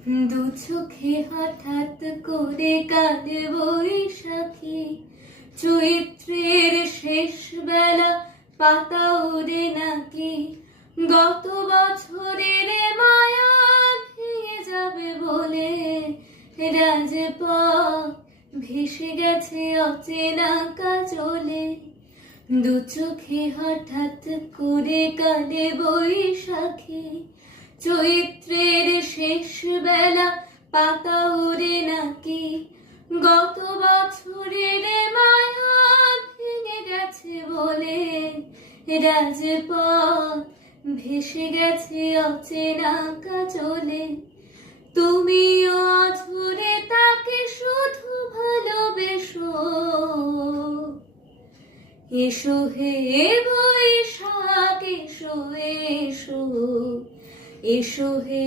দু চোখে হঠাৎ করে কাঁদে বৈশাখী, চৈত্রের শেষ বেলা পাতা ওড়ে নাকি, গত বছরের মায়া ভেঙে যাবে বলে রাজপথ ভেসে গেছে অচেনা কাজলে। দু চোখে হঠাৎ করে কাঁদে বৈশাখী, চৈত্রের শেষ বেলা পাতা ওড়ে নাকি, গত বছরের মায়া ভেঙে গেছে বলে রাজপথ ভেসে গেছে অচেনা কাজলে। তুমিও আঝরে তাকে শুধু ভালোবেসো, এসো হে বৈশাখ এসো এসো, এসো হে